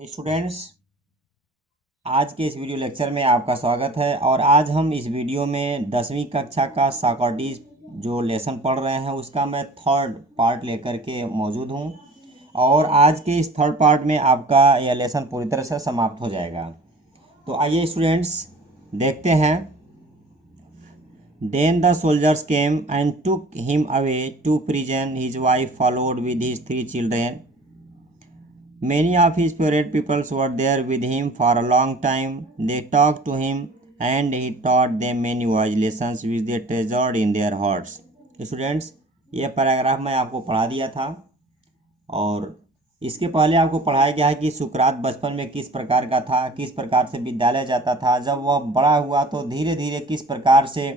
Students, आज के इस वीडियो लेक्चर में आपका स्वागत है। और आज हम इस वीडियो में 10वीं कक्षा का सॉक्रेटिस जो लेसन पढ़ रहे हैं उसका मैं थर्ड पार्ट लेकर के मौजूद हूं। और आज के इस थर्ड पार्ट में आपका यह लेसन पूरी तरह से समाप्त हो जाएगा। तो आइए स्टूडेंट्स देखते हैं। Then the soldiers came and took him away to prison. His wife followed with his 3 children. Many of his favorite peoples were there with him for a long time. They talked to him and he taught them many wise lessons which they treasured in their hearts. Students, ये paragraph मैं आपको पढ़ा दिया था और इसके पहले आपको पढ़ाया गया है कि सुकरात बचपन में किस प्रकार का था, किस प्रकार से विद्यालय जाता था। जब वह बड़ा हुआ तो धीरे धीरे किस प्रकार से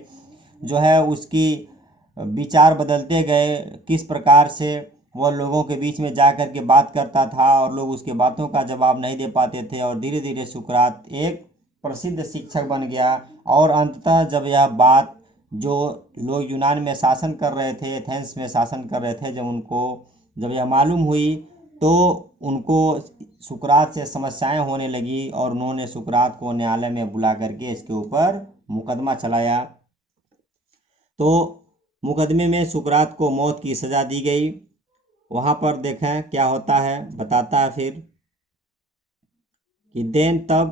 जो है उसकी विचार बदलते गए, किस प्रकार से वह लोगों के बीच में जा कर के बात करता था और लोग उसके बातों का जवाब नहीं दे पाते थे। और धीरे धीरे सुकरात एक प्रसिद्ध शिक्षक बन गया। और अंततः जब यह बात जो लोग यूनान में शासन कर रहे थे, एथेंस में शासन कर रहे थे, जब यह मालूम हुई तो उनको सुकरात से समस्याएं होने लगी और उन्होंने सुकरात को न्यायालय में बुला करके इसके ऊपर मुकदमा चलाया। तो मुकदमे में सुकरात को मौत की सज़ा दी गई। वहाँ पर देखें क्या होता है, बताता है फिर कि देन तब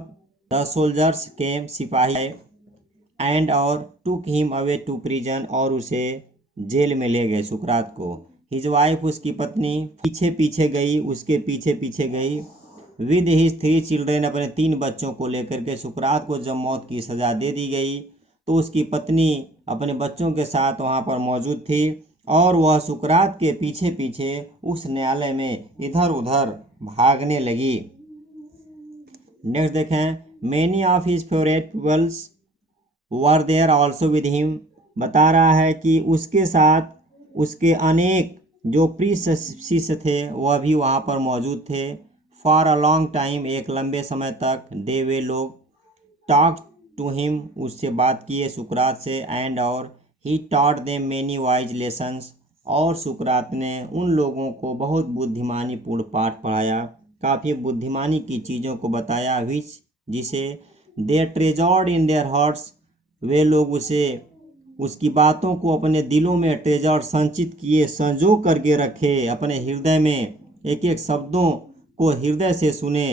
द सोल्जर्स केम, सिपाही आए, एंड और took him away to prison, और उसे जेल में ले गए सुकरात को। हिज वाइफ, उसकी पत्नी पीछे पीछे गई, उसके पीछे पीछे गई। विद हिज 3 चिल्ड्रेन, अपने 3 बच्चों को लेकर के। सुकरात को जब मौत की सज़ा दे दी गई तो उसकी पत्नी अपने बच्चों के साथ वहाँ पर मौजूद थी और वह सुकरात के पीछे पीछे उस न्यायालय में इधर उधर भागने लगी। नेक्स्ट देखें, many of his favourite peoples were there also with him. बता रहा है कि उसके साथ उसके अनेक जो प्रिय शिष्य थे वह भी वहाँ पर मौजूद थे। फॉर अ लॉन्ग टाइम, एक लंबे समय तक। दे वे लोग टॉक टू हिम, उससे बात किए सुकरात से। एंड और he taught them many wise lessons, और सुकरात ने उन लोगों को बहुत बुद्धिमानी पूर्ण पाठ पढ़ाया, काफ़ी बुद्धिमानी की चीज़ों को बताया। विच, जिसे दे ट्रेजर्ड इन देयर हार्ट्स, वे लोग उसकी बातों को अपने दिलों में ट्रेजर संचित किए, संजो करके रखे अपने हृदय में, एक एक शब्दों को हृदय से सुने।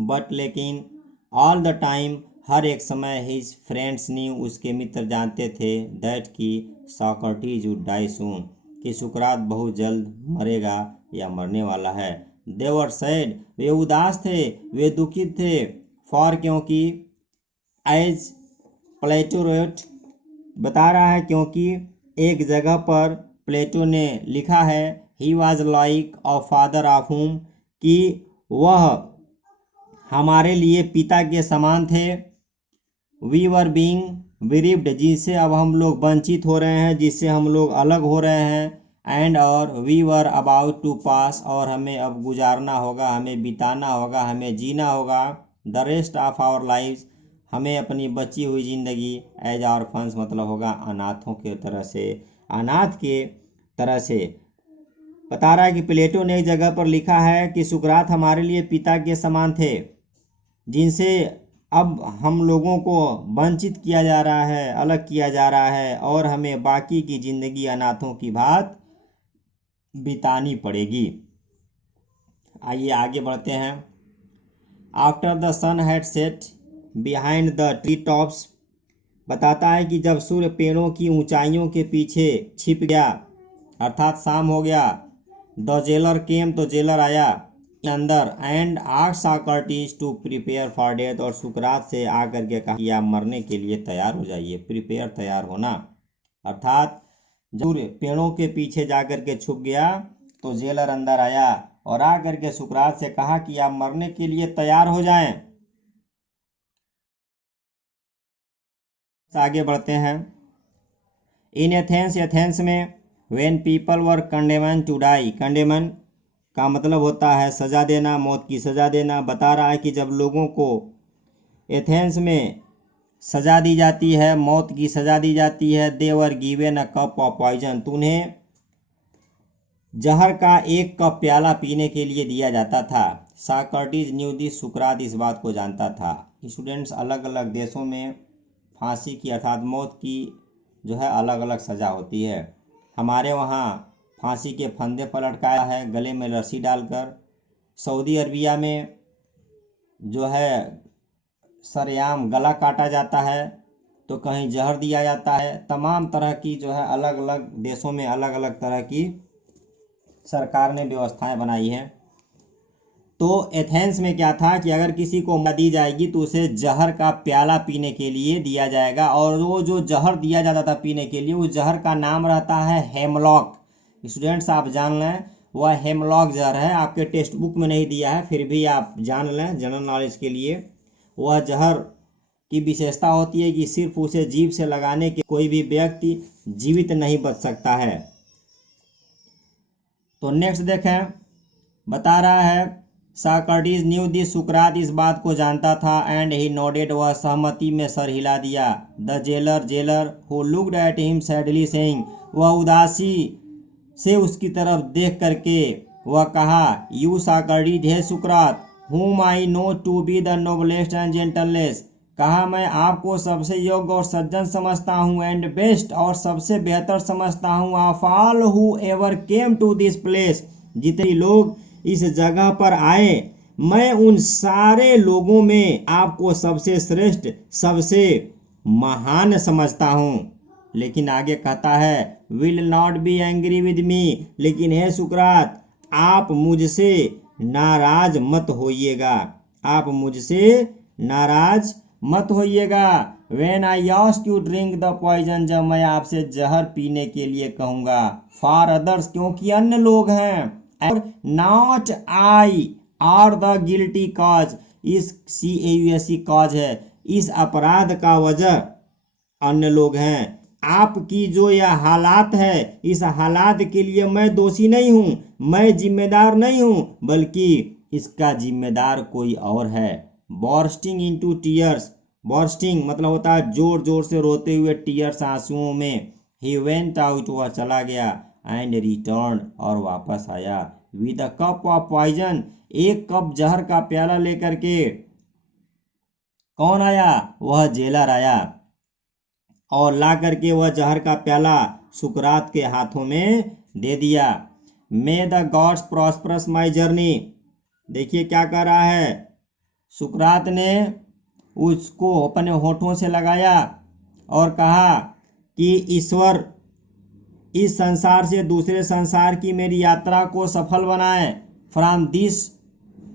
बट लेकिन ऑल द टाइम, हर एक समय, हिज फ्रेंड्स न्यू, उसके मित्र जानते थे, दैट की सॉक्रेटिस वुड डाई सून, कि सुकरात बहुत जल्द मरेगा या मरने वाला है। दे वर सैड, वे उदास थे, वे दुखित थे। फॉर, क्योंकि, एज प्लेटो रोट, बता रहा है क्योंकि एक जगह पर प्लेटो ने लिखा है, he was like a father of हुम, कि वह हमारे लिए पिता के समान थे। वी वर बीइंग बिरीव्ड, जिससे अब हम लोग वंचित हो रहे हैं, जिससे हम लोग अलग हो रहे हैं। एंड और वी वर अबाउट टू पास, और हमें अब गुजारना होगा, हमें बिताना होगा, हमें जीना होगा। The rest of our lives, हमें अपनी बची हुई ज़िंदगी एज ऑर्फन्स, मतलब होगा अनाथों के तरह से, अनाथ के तरह से। बता रहा है कि प्लेटो ने एक जगह पर लिखा है कि सुकरात हमारे लिए पिता के समान थे, जिनसे अब हम लोगों को वंचित किया जा रहा है, अलग किया जा रहा है, और हमें बाकी की ज़िंदगी अनाथों की भांति बितानी पड़ेगी। आइए आगे बढ़ते हैं। After the sun had set behind the tree tops, बताता है कि जब सूर्य पेड़ों की ऊंचाइयों के पीछे छिप गया, अर्थात शाम हो गया। द जेलर केम, तो जेलर आया अंदर। And asked Socrates to prepare for death, और सुकरात से आकर के कहा कि आप मरने के लिए तैयार हो जाइए। प्रिपेयर, तैयार होना, अर्थात सूर्य पेड़ों के पीछे जाकर के छुप गया तो जेलर अंदर आया और आकर के सुकरात से कहा कि आप मरने के लिए तैयार हो जाएं। आगे बढ़ते हैं। इन एथेंस, एथेंस में, when people were condemned to die, condemned का मतलब होता है सज़ा देना, मौत की सज़ा देना। बता रहा है कि जब लोगों को एथेंस में सज़ा दी जाती है, मौत की सज़ा दी जाती है, they were given a cup of poison, तो उन्हें जहर का एक कप प्याला पीने के लिए दिया जाता था। सॉक्रेटिस न्यू दिस, सुकरात इस बात को जानता था। स्टूडेंट्स, अलग अलग देशों में फांसी की अर्थात मौत की जो है अलग अलग सज़ा होती है। हमारे वहाँ फांसी के फंदे पर लटकाया है, गले में रस्सी डालकर। सऊदी अरबिया में जो है सरेआम गला काटा जाता है, तो कहीं जहर दिया जाता है। तमाम तरह की जो है अलग अलग देशों में अलग अलग तरह की सरकार ने व्यवस्थाएं बनाई हैं। तो एथेंस में क्या था कि अगर किसी को मौत दी जाएगी तो उसे जहर का प्याला पीने के लिए दिया जाएगा, और वो जो जहर दिया जाता था पीने के लिए, उस जहर का नाम रहता है हेमलॉक। स्टूडेंट्स, आप जान लें, वह हेमलॉक जहर है। आपके टेक्स्ट बुक में नहीं दिया है, फिर भी आप जान लें जनरल नॉलेज के लिए। वह जहर की विशेषता होती है कि सिर्फ उसे जीभ से लगाने के कोई भी व्यक्ति जीवित नहीं बच सकता है। तो नेक्स्ट देखें, बता रहा है सॉक्रेटिस न्यू दिस, सुकरात इस बात को जानता था। एंड ही नोडेड, वह सहमति में सर हिला दिया। The jailer who looked at him sadly saying, वह उदासी से उसकी तरफ देख करके वह कहा, you Socrates, hey Sukrat, whom I know to be the noblest and gentlest, कहा मैं आपको सबसे योग्य और सज्जन समझता हूँ, एंड बेस्ट और सबसे बेहतर समझता हूँ, of all who ever came to this place, जितने लोग इस जगह पर आए, मैं उन सारे लोगों में आपको सबसे श्रेष्ठ, सबसे महान समझता हूँ। लेकिन आगे कहता है, will not be angry with me, लेकिन हे सुकरात, आप मुझसे नाराज मत होइएगा, आप मुझसे नाराज मत होइएगा। When I ask you drink the poison, जब मैं आपसे जहर पीने के लिए कहूँगा, फॉर अदर्स, क्योंकि अन्य लोग हैं, और not I R the guilty cause, इस CAUSE कॉज है, इस अपराध का वजह अन्य लोग हैं। आपकी जो यह हालात है, इस हालात के लिए मैं दोषी नहीं हूँ, मैं जिम्मेदार नहीं हूँ, बल्कि इसका जिम्मेदार कोई और है। बॉर्स्टिंग इनटू टीयर्स, बॉर्स्टिंग मतलब होता है जोर जोर से रोते हुए, टीयर्स आंसुओं में। ही वेंट आउट, वह चला गया, एंड रिटर्न और वापस आया, with a cup of poison, एक कप जहर का प्याला लेकर के। कौन आया? वह जेलर आया, और ला करके वह जहर का प्याला सुकरात के हाथों में दे दिया। मे the gods prosperous my journey, देखिए क्या कह रहा है, सुकरात ने उसको अपने होठों से लगाया और कहा कि ईश्वर इस संसार से दूसरे संसार की मेरी यात्रा को सफल बनाए। From this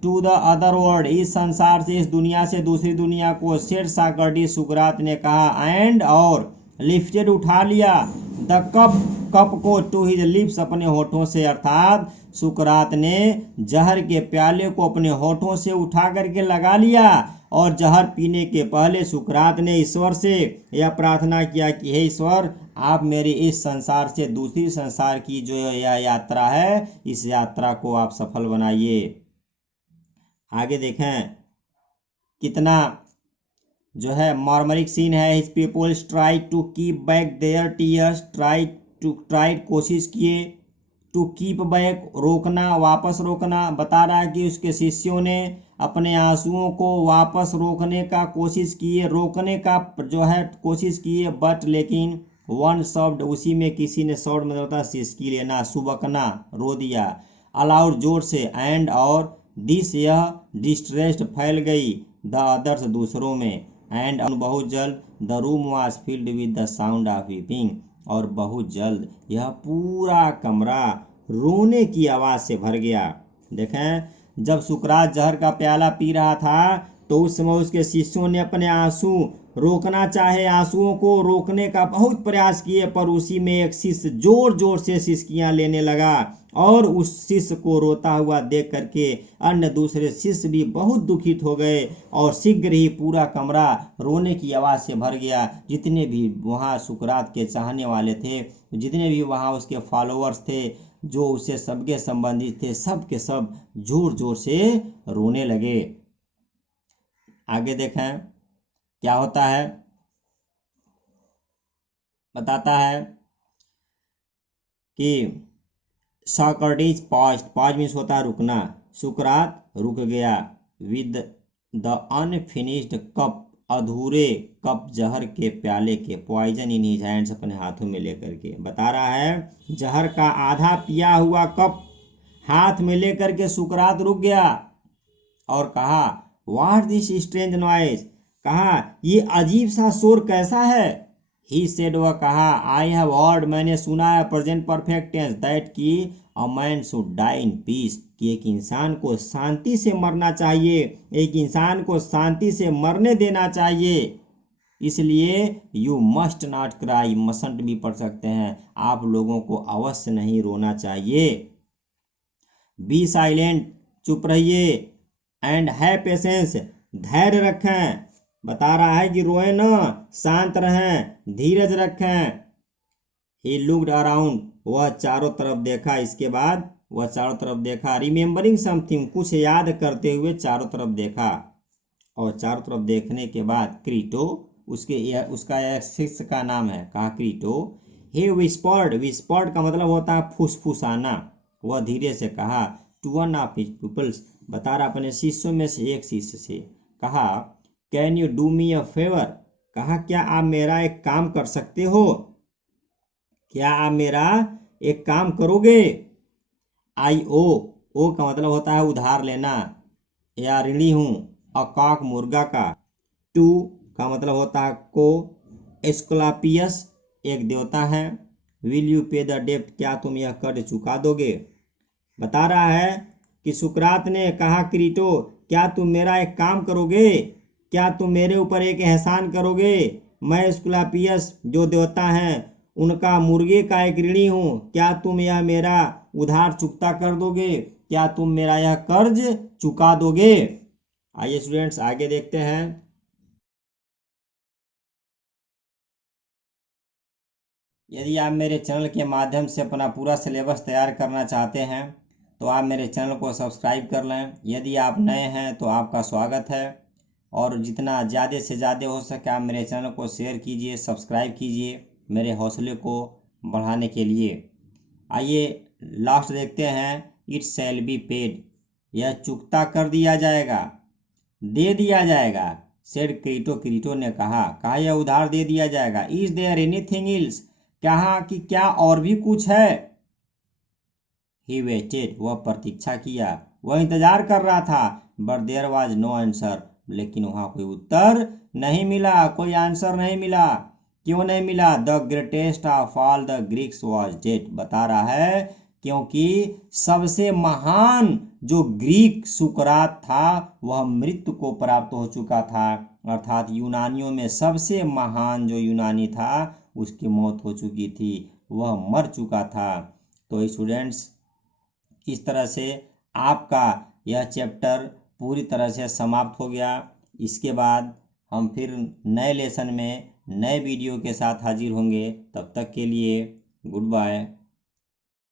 to the other world, इस संसार से इस दुनिया से दूसरी दुनिया को, सेठ सॉक्रेटिस, सुकरात ने कहा, एंड और लिफ्टेड, उठा लिया, द कप को टू हिज लिप्स, अपने होठों से, अर्थात सुकरात ने जहर के प्याले को अपने होठों से उठा करके लगा लिया। और जहर पीने के पहले सुकरात ने ईश्वर से यह प्रार्थना किया कि हे ईश्वर, आप मेरी इस संसार से दूसरी संसार की जो यह यात्रा है, इस यात्रा को आप सफल बनाइए। आगे देखें कितना जो है मॉर्मरिक सीन है। His peoples try to keep back their tears, try कोशिश किए, टू कीप बैक रोकना, वापस रोकना। बता रहा है कि उसके शिष्यों ने अपने आंसुओं को वापस रोकने का कोशिश किए, रोकने का जो है कोशिश किए, बट लेकिन वन शब्द, उसी में किसी ने शब्द मतलब होता सिसकी लेना, सुबकना, रो दिया, अलाउड, जोर से, एंड और दिस, यह डिस्ट्रेस्ड, फैल गई, द अदर्स, दूसरों में, एंड बहुत जल्द the room was filled with the sound of weeping, और बहुत जल्द यह पूरा कमरा रोने की आवाज से भर गया। देखें, जब सुकरात जहर का प्याला पी रहा था तो उस समय उसके शिष्यों ने अपने आंसू रोकना चाहे, आंसुओं को रोकने का बहुत प्रयास किए, पर उसी में एक शिष्य जोर जोर से सिसकियां लेने लगा, और उस शिष्य को रोता हुआ देख करके अन्य दूसरे शिष्य भी बहुत दुखित हो गए, और शीघ्र ही पूरा कमरा रोने की आवाज से भर गया। जितने भी वहाँ सुकरात के चाहने वाले थे, जितने भी वहाँ उसके फॉलोअर्स थे, जो उससे सबके संबंधित थे, सब के सब जोर जोर से रोने लगे। आगे देखें क्या होता है, बताता है कि सॉक्रेटिस पॉज मीन्स होता है रुकना। सुकरात रुक गया विद द अनफिनिश्ड कप, अधूरे कप जहर के प्याले के, पॉइजन इन हिज हैंड्स, अपने हाथों में लेकर के। बता रहा है जहर का आधा पिया हुआ कप हाथ में लेकर के सुकरात रुक गया और कहा व्हाट दिस स्ट्रेंज नॉइज, कहा ये अजीब सा शोर कैसा है। ही सेड, वह कहा आई हैव हर्ड, मैंने सुना है, प्रेजेंट परफेक्ट टेंस, दैट की a man should die in peace, कि एक इंसान को शांति से मरना चाहिए, एक इंसान को शांति से मरने देना चाहिए। इसलिए यू मस्ट नॉट क्राई, मसंट भी पढ़ सकते हैं, आप लोगों को अवश्य नहीं रोना चाहिए। बी साइलेंट, चुप रहिए, एंड हैव पेशेंस, धैर्य रखें। बता रहा है कि रोए न, शांत रहें, धीरज रखें। ही लुक्ड अराउंड, वह चारों तरफ देखा, इसके बाद वह चारों तरफ देखा। रिमेम्बरिंग समथिंग, कुछ याद करते हुए चारों तरफ देखा, और चारों तरफ देखने के बाद क्रीटो, उसका एक शिष्य का नाम है, कहा क्रीटो। हे विस्पर्ड, विस्पर्ड का मतलब होता है फुसफुसाना। वह धीरे से कहा to one of his peoples, बता रहा अपने शिष्यों में से एक शिष्य से, कहा can you do me a favour, कहा क्या आप मेरा एक काम कर सकते हो, क्या आप मेरा एक काम करोगे। आई ओ का मतलब होता है उधार लेना या ऋणी हूं। अकॉक, मुर्गा का। टू का मतलब होता है को। एस्क्लापियस एक देवता है। विल यू पे द डेप्ट, क्या तुम यह कर्ज चुका दोगे। बता रहा है कि सुकरात ने कहा क्रीटो क्या तुम मेरा एक काम करोगे, क्या तुम मेरे ऊपर एक एहसान करोगे। मैं एस्क्लापियस जो देवता हैं उनका मुर्गे का एक ऋणी हूं, क्या तुम यह मेरा उधार चुकता कर दोगे, क्या तुम मेरा यह कर्ज चुका दोगे। आइए स्टूडेंट्स आगे देखते हैं। यदि आप मेरे चैनल के माध्यम से अपना पूरा सिलेबस तैयार करना चाहते हैं तो आप मेरे चैनल को सब्सक्राइब कर लें। यदि आप नए हैं तो आपका स्वागत है, और जितना ज़्यादा से ज़्यादा हो सके आप मेरे चैनल को शेयर कीजिए, सब्सक्राइब कीजिए, मेरे हौसले को बढ़ाने के लिए। आइए लास्ट देखते हैं। इट शैल बी पेड, यह चुकता कर दिया जाएगा, दे दिया जाएगा। सेड क्रीटो, क्रीटो ने कहा यह उधार दे दिया जाएगा। इज देयर एनीथिंग एल्स, कहा कि क्या और भी कुछ है। ही वेटेड, वह प्रतीक्षा किया, वह इंतजार कर रहा था। But there was no answer, लेकिन वहां कोई उत्तर नहीं मिला, कोई आंसर नहीं मिला। क्यों नहीं मिला। The greatest of all the Greeks was dead, बता रहा है क्योंकि सबसे महान जो ग्रीक सुकरात था वह मृत्यु को प्राप्त हो चुका था, अर्थात यूनानियों में सबसे महान जो यूनानी था उसकी मौत हो चुकी थी, वह मर चुका था। तो स्टूडेंट्स इस तरह से आपका यह चैप्टर पूरी तरह से समाप्त हो गया। इसके बाद हम फिर नए लेसन में नए वीडियो के साथ हाजिर होंगे। तब तक के लिए गुड बाय।